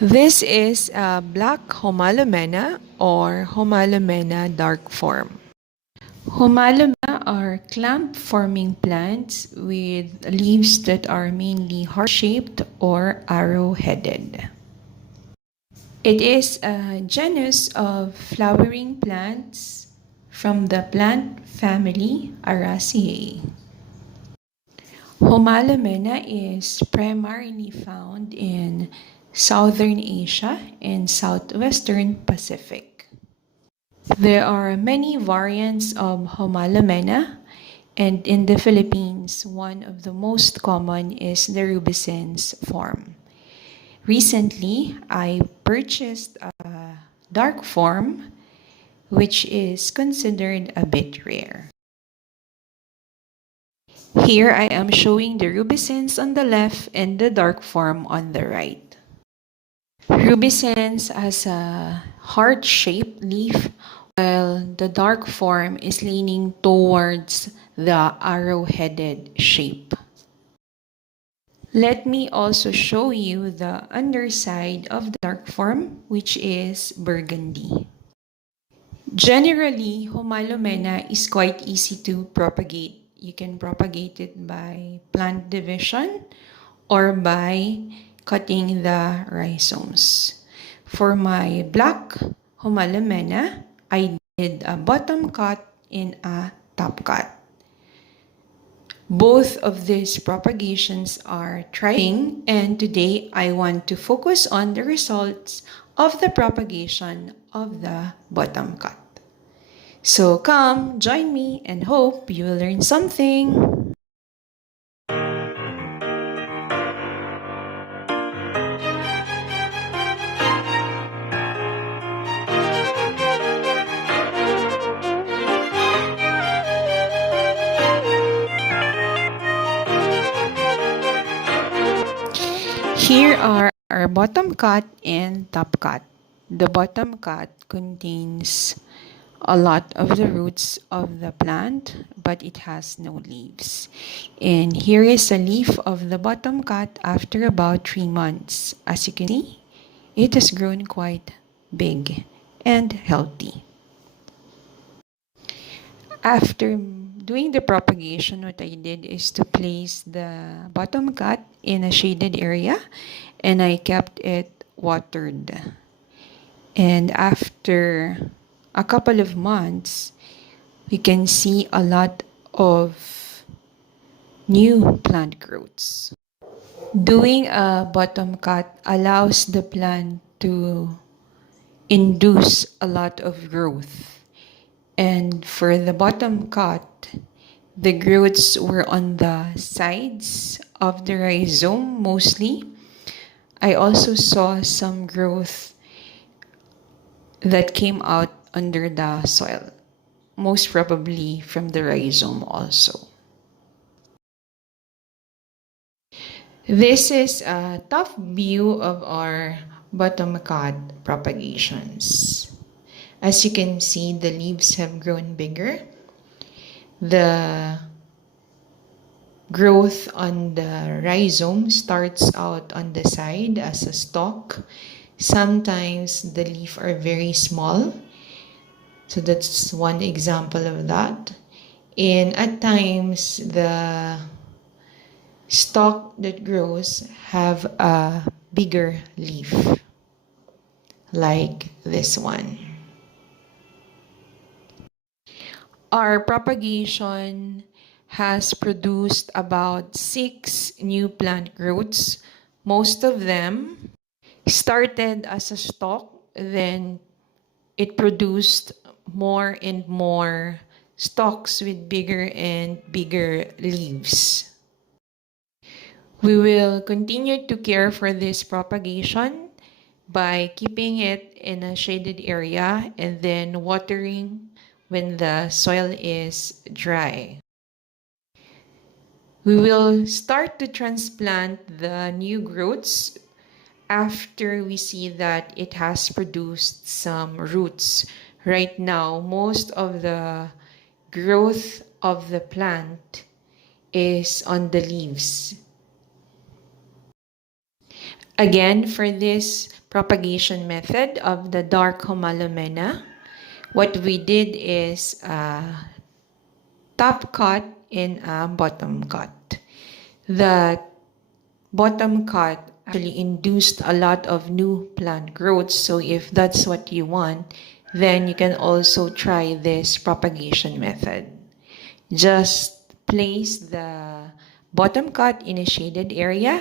This is a black Homalomena or Homalomena dark form. Homalomena are clamp-forming plants with leaves that are mainly heart-shaped or arrow-headed. It is a genus of flowering plants from the plant family Araceae. Homalomena is primarily found in Southern Asia and Southwestern Pacific. There are many variants of Homalomena, and in the Philippines, one of the most common is the rubescens form. Recently, I purchased a dark form, which is considered a bit rare. Here I am showing the rubescens on the left and the dark form on the right. Rubescens has a heart-shaped leaf, while the dark form is leaning towards the arrow-headed shape. Let me also show you the underside of the dark form, which is burgundy. Generally, Homalomena is quite easy to propagate. You can propagate it by plant division or by cutting the rhizomes. For my black Homalomena, I did a bottom cut and a top cut. Both of these propagations are thriving, and today I want to focus on the results of the propagation of the bottom cut. So come, join me, and hope you will learn something. Here are our bottom cut and top cut. The bottom cut contains a lot of the roots of the plant, but it has no leaves. And here is a leaf of the bottom cut after about 3 months. As you can see, it has grown quite big and healthy. After doing the propagation, what I did is to place the bottom cut in a shaded area, and I kept it watered. And after a couple of months, we can see a lot of new plant growths. Doing a bottom cut allows the plant to induce a lot of growth. And for the bottom cut, the growths were on the sides of the rhizome mostly. I also saw some growth that came out under the soil, most probably from the rhizome also. This is a top view of our bottom cut propagations. As you can see, the leaves have grown bigger. The growth on the rhizome starts out on the side as a stalk. Sometimes the leaf are very small. So that's one example of that. And at times, the stalk that grows have a bigger leaf, like this one. Our propagation has produced about 6 new plant growths. Most of them started as a stalk, then it produced more and more stalks with bigger and bigger leaves. We will continue to care for this propagation by keeping it in a shaded area and then watering when the soil is dry. We will start to transplant the new growths after we see that it has produced some roots. Right now, most of the growth of the plant is on the leaves. Again, for this propagation method of the dark Homalomena, what we did is top cut and a bottom cut. The bottom cut actually induced a lot of new plant growth. So if that's what you want, then you can also try this propagation method. Just place the bottom cut in a shaded area.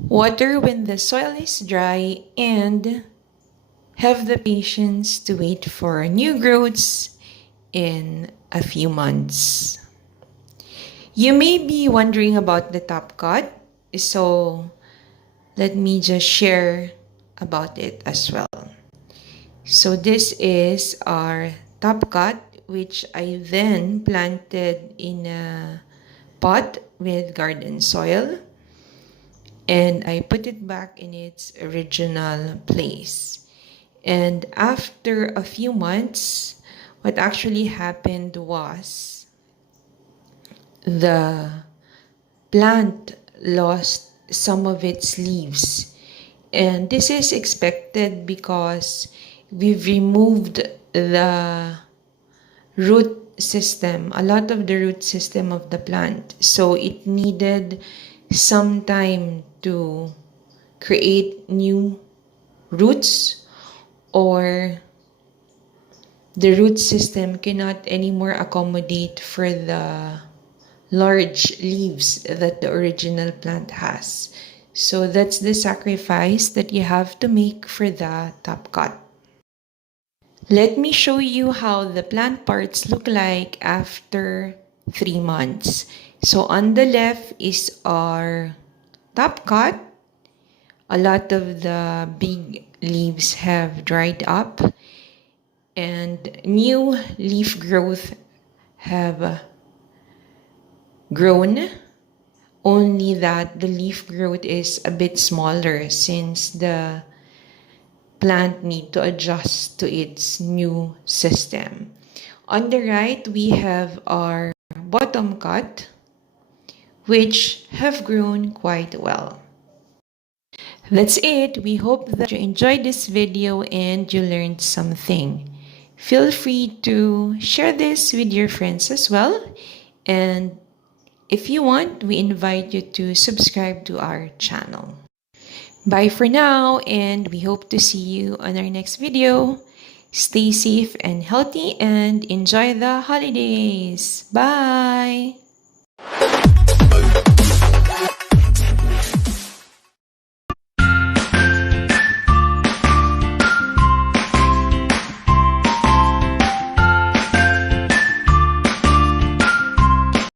Water when the soil is dry and have the patience to wait for new growths in a few months. You may be wondering about the top cut, so let me just share about it as well. So this is our top cut, which I then planted in a pot with garden soil, and I put it back in its original place. And after a few months, what actually happened was the plant lost some of its leaves. And this is expected because we've removed the root system, a lot of the root system of the plant. So it needed some time to create new roots, or the root system cannot anymore accommodate for the large leaves that the original plant has. So that's the sacrifice that you have to make for the top cut. Let me show you how the plant parts look like after 3 months. So on the left is our top cut. A lot of the big leaves have dried up and new leaf growth have grown, only that the leaf growth is a bit smaller since the plant need to adjust to its new system. On the right, we have our bottom cut, which have grown quite well. That's it. We hope that you enjoyed this video and you learned something. Feel free to share this with your friends as well. And if you want, we invite you to subscribe to our channel. Bye for now, and we hope to see you on our next video. Stay safe and healthy and enjoy the holidays. Bye!